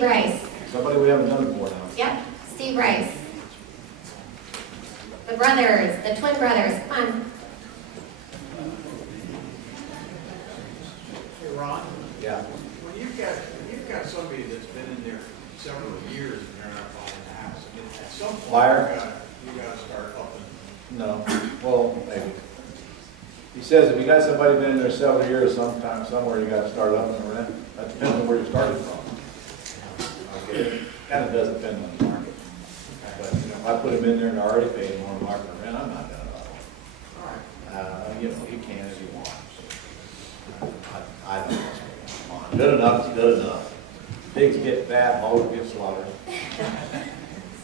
Steve Rice. Somebody we haven't done before now. Yep, Steve Rice. The brothers, the twin brothers, come on. Hey, Ron, Yeah. when you've got somebody that's been in there several years and they're not buying the house, I mean, at some point, Liar. you gotta start upping. No, well, maybe. He says if you got somebody been in there several years, sometime, somewhere you gotta start up the rent. That depends on where you started from. Okay, kind of does depend on the market. But, you know, if I put him in there and already paid more market rent, I'm not gonna allow it. All right. You know, you can if you want. I don't know. Come on, good enough is good enough. Pigs get fat, hogs get slaughtered.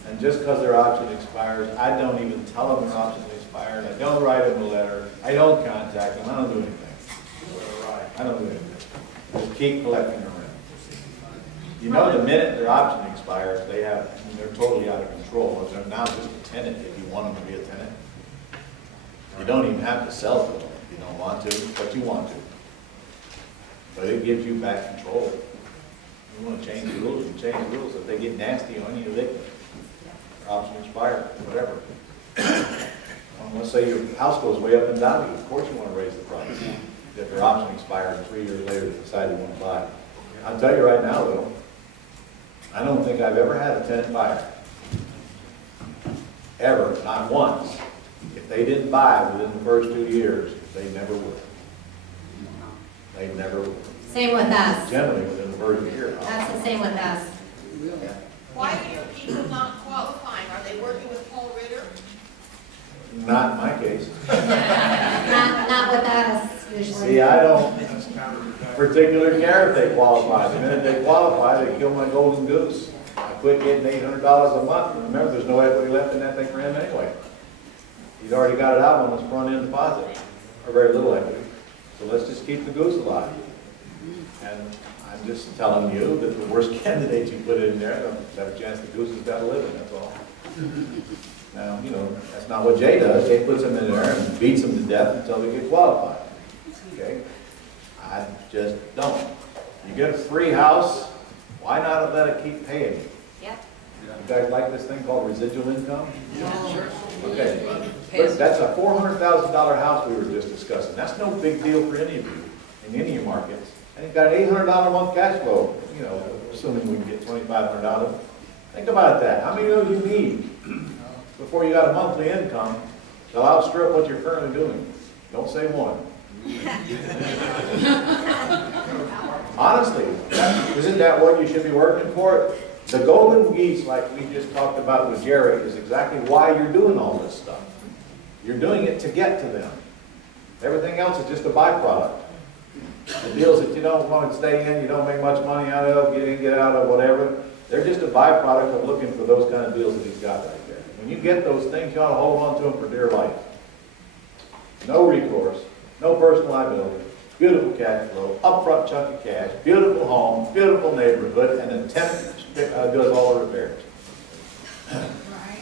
And just because their option expires, I don't even tell them their option expired. I don't write them a letter. I don't contact them. I don't do anything. I don't do anything. Just keep collecting their rent. You know, the minute their option expires, they're totally out of control. They're now just a tenant if you want them to be a tenant. You don't even have to sell to them if you don't want to, but you want to. But it gives you back control. You want to change the rules, you can change the rules. If they get nasty on you, they can. Their option expired, whatever. Let's say your house goes way up in value. Of course you want to raise the price. If their option expired and 3 years later they decide they want to buy. I'll tell you right now though, I don't think I've ever had a tenant buyer. Ever, not once. If they didn't buy within the first 2 years, they never would. They never would. Same with us. Generally within the first year. That's the same with us. Why are your people not qualifying? Are they working with Paul Ritter? Not in my case. Not with us, usually. See, I don't That's counterproductive. particularly care if they qualify. The minute they qualify, they kill my golden goose. I quit getting $800 a month. And remember, there's no equity left in that thing for him anyway. He's already got it out on his front end deposit, or very little equity. So let's just keep the goose alive. And I'm just telling you that the worst candidate you put in there, there's a chance the goose has got to live in, that's all. Now, you know, that's not what Jay does. Jay puts them in there and beats them to death until they get qualified. Okay? I just don't. You get a free house, why not let it keep paying you? Yep. You guys like this thing called residual income? Yeah. Okay. Look, that's a $400,000 house we were just discussing. That's no big deal for any of you in any of your markets. And you've got an $800 a month cash flow, you know, assuming we can get $2,500. Think about that. How many of those you need before you got a monthly income to outstrip what you're currently doing? Don't say one. Honestly, isn't that what you should be working for? The golden geese, like we just talked about with Jerry, is exactly why you're doing all this stuff. You're doing it to get to them. Everything else is just a byproduct. The deals that you don't want to stay in, you don't make much money out of, get out of, whatever, they're just a byproduct of looking for those kind of deals that he's got right there. When you get those things, you ought to hold on to them for dear life. No recourse, no personal liability, beautiful cash flow, upfront chunk of cash, beautiful home, beautiful neighborhood, and the tenant does all the repairs. I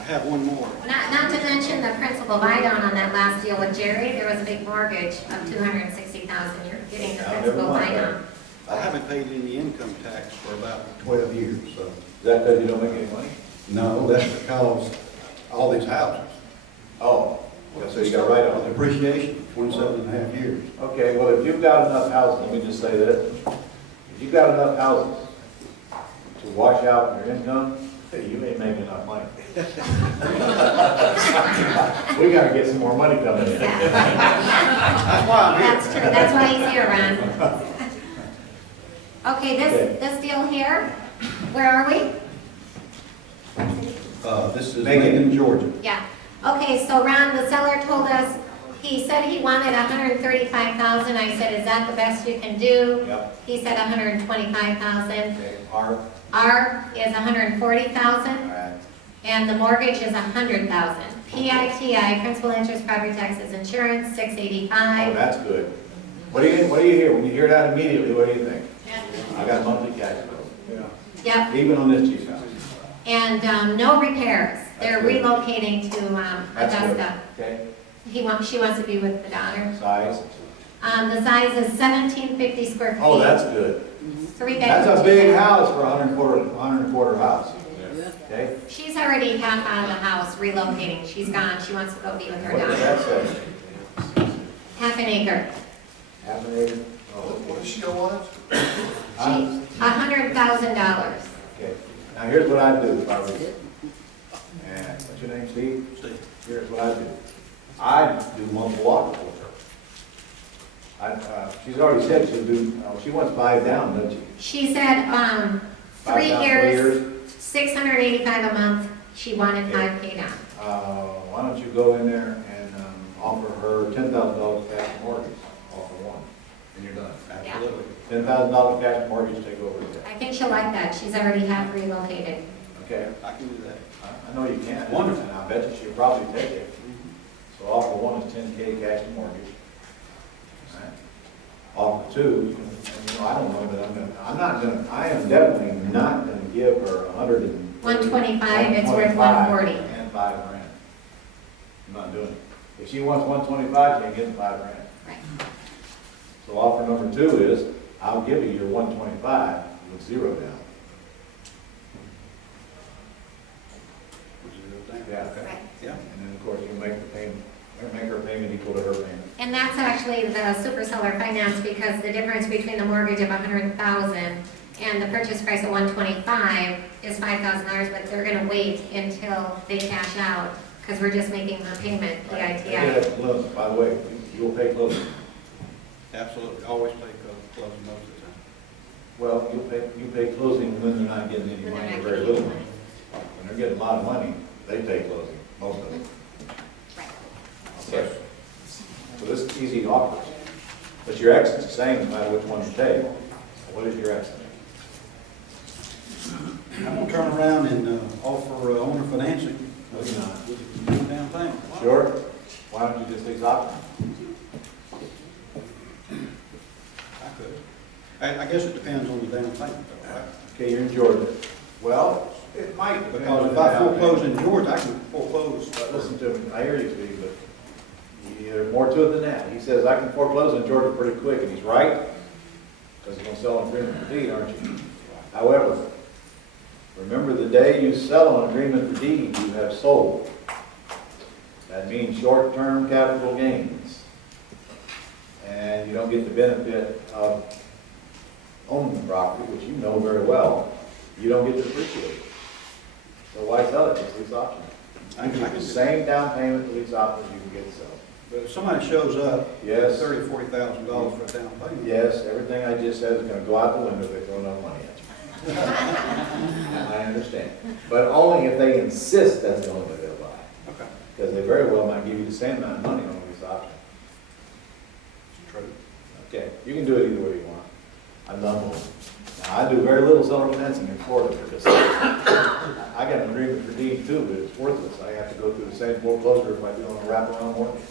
have one more. Not to mention the principal buy-down on that last deal with Jerry, there was a big mortgage of $260,000. You're getting the Now, principal never mind buy-down. I haven't paid any income tax for about 12 years, so. Is that because you don't make any money? No, that's because all these houses. Oh, yeah, so you got to write on it. Depreciation, 27 and a half years. Okay, well, if you've got enough houses, let me just say this. If you've got enough houses to wash out your income, you ain't making enough money. We got to get some more money coming in. That's why I'm here. That's true, that's why he's here, Ron. Okay, this deal here, where are we? This is Macon. Macon, Georgia. Yeah. Okay, so Ron, the seller told us, he said he wanted $135,000. I said, is that the best you can do? Yep. He said $125,000. Okay, R. R is $140,000, All right. and the mortgage is $100,000. PITI, principal, interest, property taxes, insurance, Oh, $685. that's good. What do you hear? When you hear that immediately, what do you think? I got monthly cash flow. Yep, Even on this cheap house. and no repairs. They're That's good. relocating to That's good. Augusta. Okay, She wants to be with the daughter. size. The size is 1,750 square feet. Oh, that's good. 3 That's bedrooms. a big house for a 100 and quarter house, okay? She's already half out of the house relocating. She's gone. She wants to go be with her What does daughter. that say? Half an acre. Half an acre? Oh, What okay. does she want? She, $100,000. Okay, now here's what I do if I was, and what's your name, Steve? Steve. Here's what I do. I do multiple offers with her. She's already said she'll do, she wants 5 down, doesn't she? She said, 5 3 down, 3 years, 685 a month. She wanted 5K down. Why don't you go in there and offer her $10,000 cash mortgage, offer one, and you're done. Absolutely. $10,000 cash mortgage, take over the I think she'll like that. She's already half relocated. Okay, I can do that. I know you can. Wonderful. And I bet you she'll probably take it. So offer one is 10K cash mortgage. All right. Offer two, and you know, I don't know that I am definitely not gonna give her 125, it's worth 140. And $5 grand. I'm not doing it. If she wants 125, she ain't getting $5 grand. Right. So offer number 2 is, I'll give you your 125 with 0 down. Yeah. Right. Yeah. And then, of course, you make the payment, make her payment equal to her payment. And that's actually the super seller finance, because the difference between the mortgage of 100,000 and the purchase price of 125 is $5,000, but they're gonna wait until they cash out, because we're just making the payment, the They ITI. get it closed. By the way, you'll pay closing. Absolutely. Always pay closing most of the time. Well, you pay closing when they're not getting any When they're money, or not very getting little any money. When they're getting a lot of money, they pay closing, most of it. Right. Okay. So this is easy offers. But your exit's the same no matter which one you take. What is your exit? I'm gonna turn around and offer owner financing. No, you're not. With down payment. Sure? Why don't you just lease option? I could. I guess it depends on the down payment, though, right? Okay, you're in Georgia. Well, it might. depend Because on if the I down foreclose payment. in Georgia, I can foreclose. But listen to me, I hear you, Steve, but there's more to it than that. He says, I can foreclose in Georgia pretty quick, and he's right, because you're gonna sell an agreement for deed, aren't you? However, remember the day you sell an agreement for deed, you have sold. That means short-term capital gains. And you don't get the benefit of owning the property, which you know very well. You don't get to appreciate it. So why sell it? It's lease option. I You can get do the that. same down payment to lease option you can get to sell. But if somebody shows up, Yes. $30,000 or $40,000 for a down payment. Yes, everything I just said is gonna go out the window if they throw enough money at you. I understand. But only if they insist that's the only way they'll buy. Okay. Because they very well might give you the same amount of money on a lease option. True. Okay, you can do it either way you want. I've done both. Now, I do very little seller financing in Florida because I got an agreement for deed too, but it's worthless. I have to go through the same foreclosure if I do on a wraparound mortgage.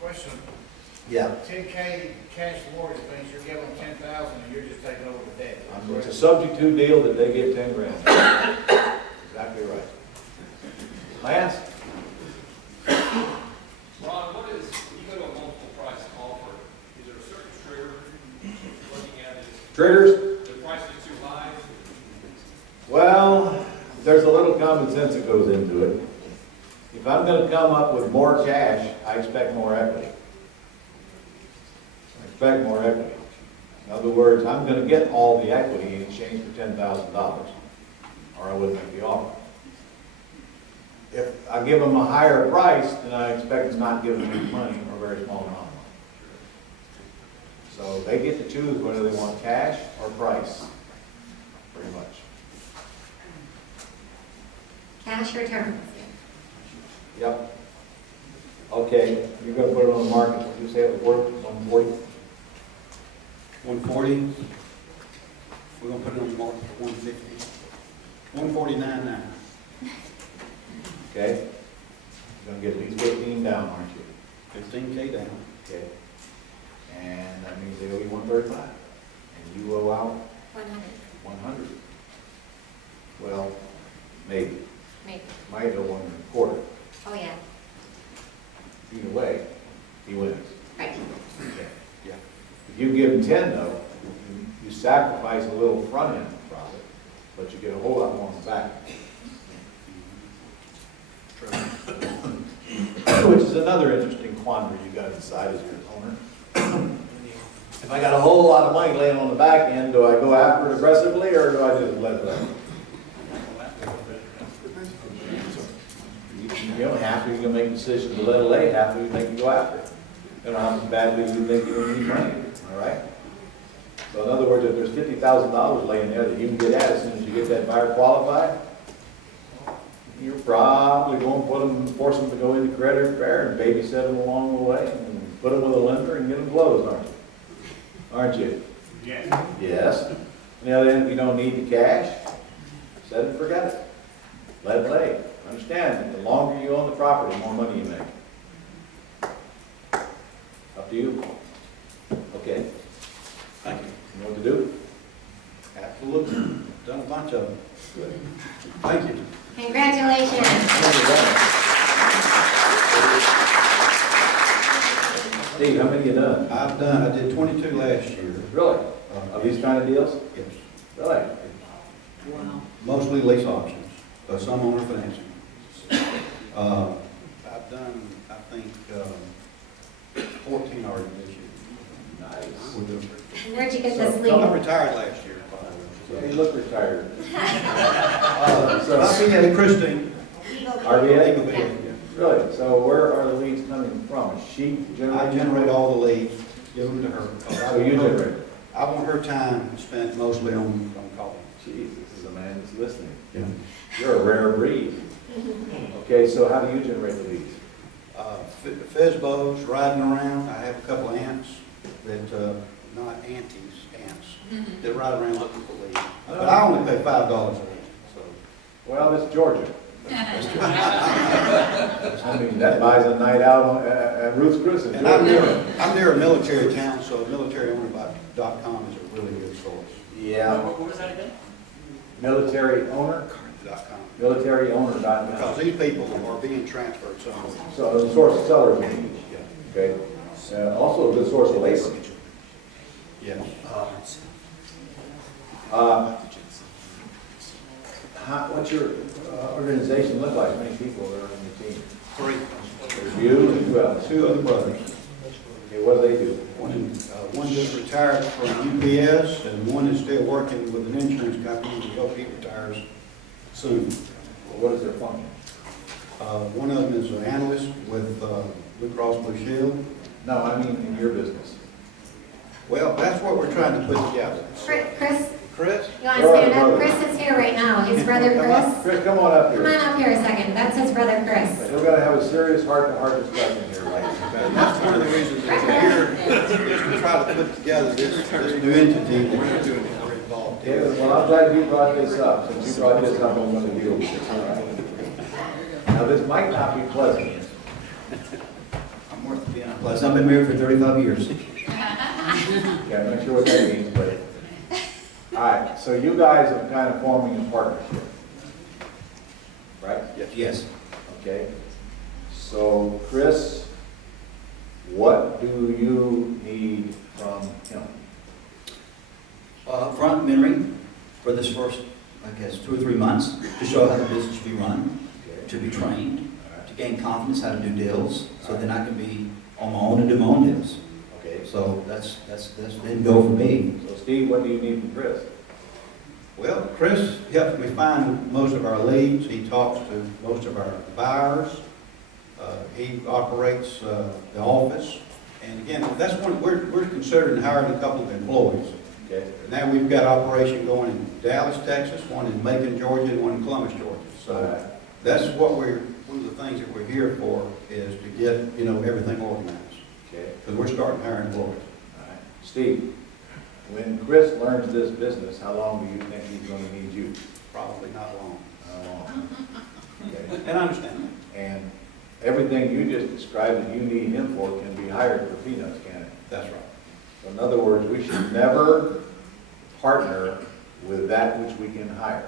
Question, Yeah. 10K cash mortgage means you're giving them 10,000 and you're just taking over the debt. It's a subject to deal that they get 10 grand. Exactly right. Lance? Ron, what is, you go to a multiple price offer, is there a certain trigger you're looking at? Is Triggers? the price is too high? Well, there's a little common sense that goes into it. If I'm gonna come up with more cash, I expect more equity. I expect more equity. In other words, I'm gonna get all the equity in exchange for $10,000, or I wouldn't make the offer. If I give them a higher price, then I expect them not giving me money or a very small amount of money. So they get to choose whether they want cash or price, pretty much. Cash or terms? Yep. Okay, you're gonna put it on the market, what did you say it was worth, 140? 140. We're gonna put it on the market for 150. 149.9. Okay? You're gonna get at least 15 down, aren't you? 15K down. Okay? And that means they owe you 135, and you owe out 100, 100. Well, maybe, maybe. might owe 125. Oh, yeah, Either way, he wins. right. Okay. Yeah. If you give him 10 though, you sacrifice a little front end profit, but you get a whole lot more on the back. Which is another interesting quandary you gotta decide as your owner. If I got a whole lot of money laying on the back end, do I go after it aggressively, or do I just let it lay? You don't have to, you can make decisions to let it lay, half of you think you go after it. You don't have to badly you think you don't need money, all right? So in other words, if there's $50,000 laying there that you can get at as soon as you get that buyer qualified, you're probably going to force them to go into credit repair and babysit them along the way and put them with a lender and get them closed, aren't you? Aren't you? Yes. Yes. On the other end, if you don't need the cash, set it and forget it. Let it lay. Understand, that the longer you own the property, the more money you make. Up to you. Okay. Thank you. You know what to do? Absolutely. Done a bunch of them. Good. Thank you. Congratulations. Steve, how many you done? I did 22 last year. Really? Of these kind of deals? Yes. Really? Mostly lease options, but some owner financing. I've done, I think, 14 already this year. Nice. With the- Where'd you get this No, I lead? retired last year. So you look retired. So I see that Christine. RBA? Yeah. Really? So where are the leads coming from? Is she I generating? generate all the leads, give them to her. So you generate? I want her time spent mostly on calling. Jeez, this is a man that's listening. Yeah. You're a rare breed. Okay, so how do you generate the leads? Fizbos, riding around. I have a couple of ants that, not aunties, ants, that ride around looking for leads. But I only pay $5 a lead, so. Well, it's Georgia. I mean, that buys a night out at Ruth's Chris in And I'm Georgia. near a military town, so militaryowner.com is a really good source. Yeah. What was that again? Military owner, .com. militaryowner.com. Because these people are being transferred somewhere. So the source of sellers we need, Yeah. okay? Also a good source of labor. Yeah. What's your organization look like? How many people are on your team? 3. There's you and who else? 2 other brothers. Okay, what do they do? One just retired from UPS, and one is still working with an insurance company. We hope he retires soon. What is their function? One of them is an analyst with Blue Cross Blue Shield. No, I mean in your business. Well, that's what we're trying to put together. Chris, Chris? you want to stand up? Chris is here right now. His brother Chris. Chris, come on up Come on here. up here a second. That's his brother Chris. We're gonna have a serious heart-to-heart discussion here, right? And that's one of the reasons that we're here, just to try to put together this new entity that we're involved Yeah, in. well, I'm glad you brought this up. Since you brought this up, I'm gonna deal with it, all right? Now, this might not be pleasant. I'm worth being unpleasant. I've been married for 35 years. Okay, I'm not sure what that means, but, all right, so you guys are kind of forming a partnership, right? Yes. Okay, so Chris, what do you need from him? Front mentoring for this first, I guess, 2 or 3 months to show how the business should be run, Okay. to be trained, All right. to gain confidence how to do deals, so then I can be on my own and do my own deals. Okay, So that's the end goal for me. so Steve, what do you need from Chris? Well, Chris helps me find most of our leads. He talks to most of our buyers. He operates the office. And again, that's one, we're considering hiring a couple of employees. Okay, Now we've got operation going in Dallas, Texas, one in Macon, Georgia, and one in Columbus, Georgia. all So right, that's what one of the things that we're here for is to get, everything organized. okay, Because we're starting to hire employees. all right. Steve, when Chris learns this business, how long do you think he's gonna need you? Probably not long. How long? Okay. And I understand And everything you just described that you need him for can be hired for peanuts, can it? that. That's right. So in other words, we should never partner with that which we can hire.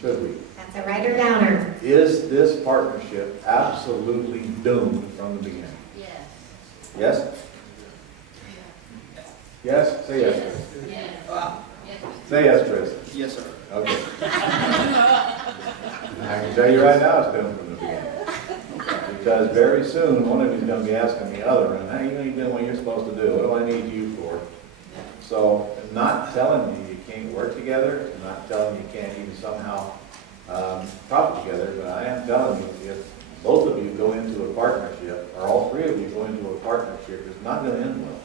Should we? That's a writer downer. Is this partnership absolutely doomed from the beginning? Yes. Yes? Yes? Say yes, Chris. Say yes, Chris. Yes, sir. Okay. I can tell you right now, it's been from the beginning. Because very soon, one of you is going to be asking the other, and how you ain't doing what you're supposed to do? What do I need you for? So, not telling you can't work together, not telling you can't even somehow talk together, but I am telling you, if both of you go into a partnership, or all three of you go into a partnership, it's not going to end well.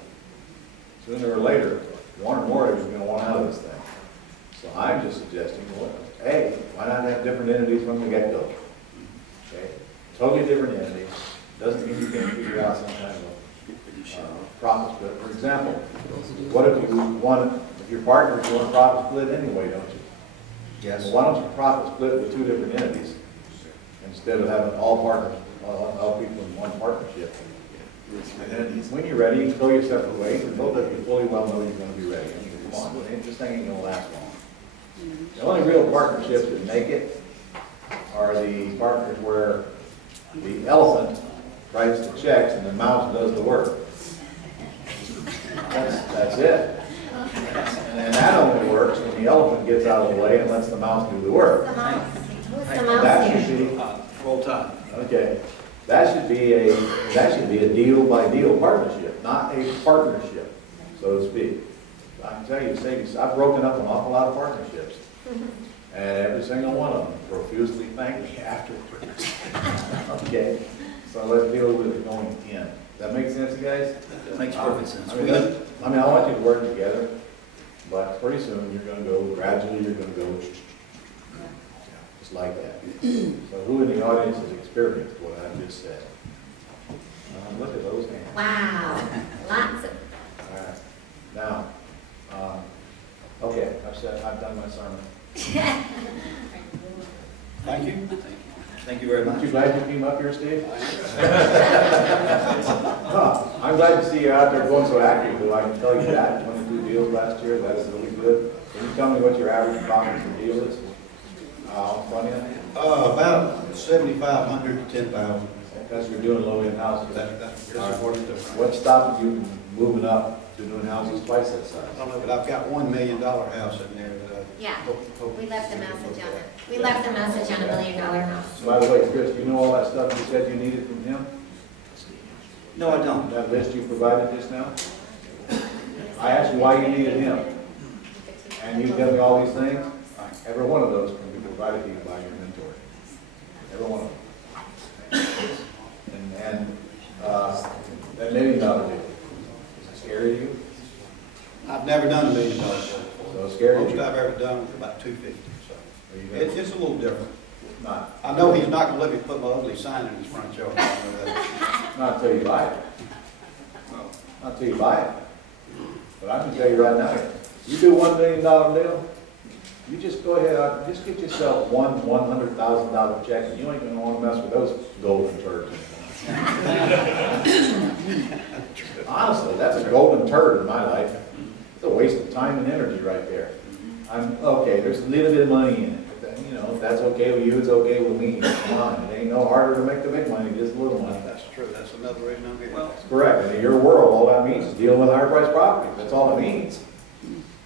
Sooner or later, one or more of you is going to want out of this thing. So I'm just suggesting, well, hey, why not have different entities from the get-go? Okay, totally different entities. Doesn't mean you can't figure out some kind of profit split. For example, what if you want, if your partners want a profit split anyway, don't you? Yes. Well, why don't you profit split with two different entities instead of having all partners, all people in one partnership? And then when you're ready, you can go your separate ways, and both of you fully well know you're going to be ready. I mean, come on, this thing ain't going to last long. The only real partnerships that make it are the partners where the elephant writes the checks and the mouse does the work. That's it. And that only works when the elephant gets out of the way and lets the mouse do the work. The mouse. Who's the That mouse should here? be, Roll Tide. okay, that should be a deal by deal partnership, not a partnership, so to speak. I can tell you, I've broken up an awful lot of partnerships. And every single one of them profusely thanked me afterwards. Okay, so let's deal with it going in. Does that make sense, guys? That makes perfect sense. I mean, I want you to work together, but pretty soon you're gonna go, gradually you're gonna go, just like that. So who in the audience has experienced what I just said? Look at those hands. Wow, lots of, All right, now, okay, I've done my sermon. Thank you. Thank you very Aren't much. you glad you came up here, Steve? Huh, I'm glad to see you out there going so active, though, I can tell you that, 22 deals last year, that is really good. Can you tell me what your average profit per deal is? On front end? About 7,500 to 10,000. Because you're doing low-end houses. That's according to. What stopped you from moving up to doing houses twice that size? I don't know, but I've got $1 million house in there that I. yeah, hope- we left a message on it. We left a message on $1 million house. By the way, Chris, you know all that stuff you said you needed from him? No, I don't. That list you provided just now? I asked you why you needed him, and you tell me all these things? Every one of those can be provided to you by your mentor. Every one of them. And that $1 million deal, is it scary to you? I've never done $1 million deal. So it's scary to Most you? I've ever done was about 250, so. Are you gonna- It's a little different. Not, I know he's not gonna let me put my ugly sign in his front yard. I know that. not until you buy it. Not until you buy it. But I can tell you right now, you do $1 million deal, you just go ahead, just get yourself one $100,000 check, and you ain't gonna wanna mess with those golden turds anymore. Honestly, that's a golden turd in my life. It's a waste of time and energy right there. Okay, there's a little bit of money in it, but then, you know, if that's okay with you, it's okay with me. Come on, it ain't no harder to make the big money, just a little money. That's true, that's another reason I'm here. Well, That's correct, and in your world, all that means is dealing with higher priced properties, that's all it means.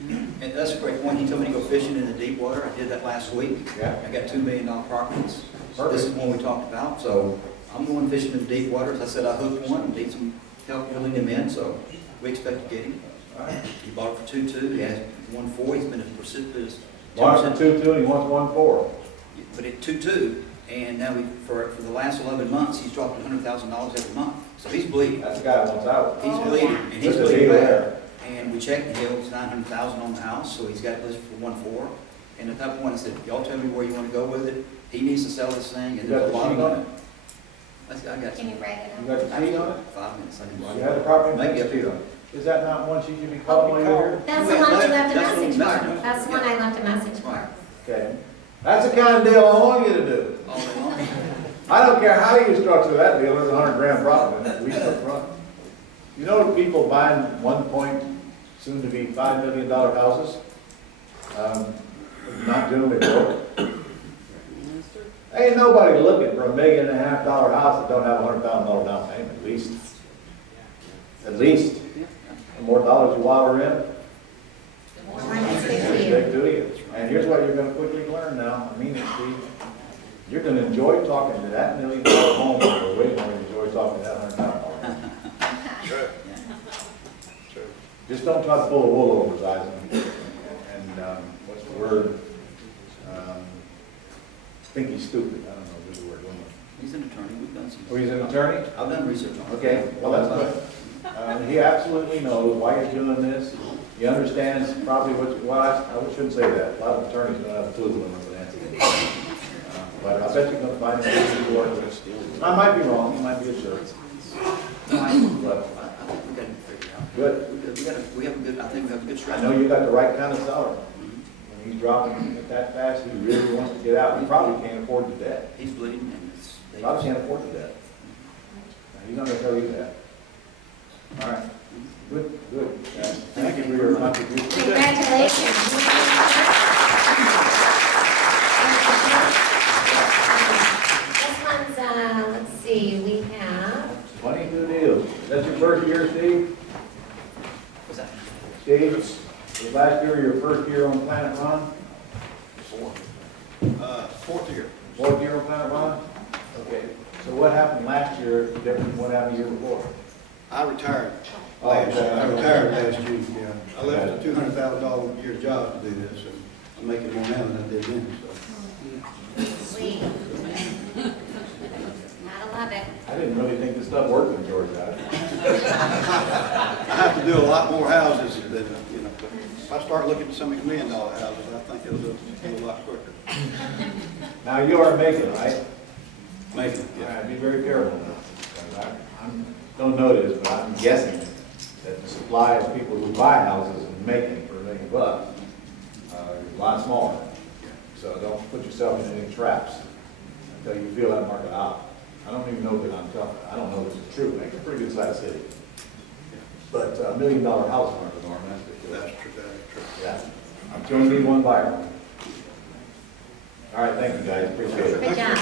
and that's a great point. He told me to go fishing in the deep water. I did that last week. Yeah. I got $2 million properties. Perfect. This is one we talked about, so I'm going fishing in the deep waters. I said I hooked one and need some help pulling him in, so we expect to get him. All right. He bought it for 2.2. He has 1.4. He's been a precipitous. Wants a 2.2 and he wants 1.4. But at 2.2, and now for the last 11 months, he's dropped $100,000 every month. So he's bleeding. That's the guy that wants out. He's Oh, bleeding, yeah. and he's There's a bleeding deal bad. there. And we checked, and he owes $900,000 on the house, so he's got it listed for 1.4. And at that point, I said, y'all tell me where you want to go with it. He needs to sell this thing, and You got there's a the lot of sheet on money. I got Can you some. break it You up? got the sheet on it? 5 minutes. I can You had the property Maybe next up to here. you. Is that not one sheet you be calling while you're here? That's the one you left a That's what message matters. for. That's the one I left a message for. Right. Okay. That's the kind of deal I want you to do. All day long. I don't care how you structure that deal, there's $100 grand profit in that week up front. You know people buying soon to be $5 million houses? Not generally broke. Ain't nobody looking for $1.5 million house that don't have $100,000 down payment, at least. At least. more dollars you water in, More money stick to you. stick to you. And here's what you're gonna quickly learn now, I mean it, Steve. You're gonna enjoy talking to that $1 million home, or way more enjoy talking to that $100,000. True. Yeah. Just don't try to pull a wool over his eyes and what's the word? Think he's stupid, I don't know what the word is. He's an attorney, we've done some. Oh, he's an attorney? I've done research on it. Okay, well, that's good. He absolutely knows why you're doing this. He understands probably well, I shouldn't say that. A lot of attorneys don't have a clue when they're answering. But I bet you're gonna find a way to work with it. I might be wrong, he might be a jerk. No, I think we But got it figured out. good. We have a good, I think we have a good I strategy. know you got the right kind of salary. Mhm. When he's dropping it that fast, he really wants to get out. He probably can't afford the debt. He's bleeding and it's. Probably can't afford the debt. He's not gonna tell you that. All right. Good, good. Thank you for your contribution. Congratulations. This one's, let's see, we have, 22 deals. That's your first year, Steve? What's that? Steve, was last year your first year on Planet Run? Fourth year. Fourth year on Planet Run? Okay. So what happened last year different from what happened the year before? I retired. Oh, I okay. retired last June, yeah. I left a $200,000 a year job to do this, and I'm making more now than I did then, so. sweet. Gotta love it. I didn't really think this stuff worked in Georgia. I have to do a lot more houses than, you know, but if I start looking at some of these $1 million houses, I think it'll go a lot quicker. Now, you are Macon, right? Making, Yeah, yeah. be very careful now. Because I don't know this, but I'm guessing that the supply of people who buy houses in Macon for $1 million is a lot smaller. So don't put yourself in any traps until you feel that market out. I don't even know that I don't know this is true. Macon's a pretty good sized city. But $1 million house market, Norm, that's for sure. That's true, that's true. Yeah. I'm sure you need one buyer. All right, thank you guys, appreciate it. Good job.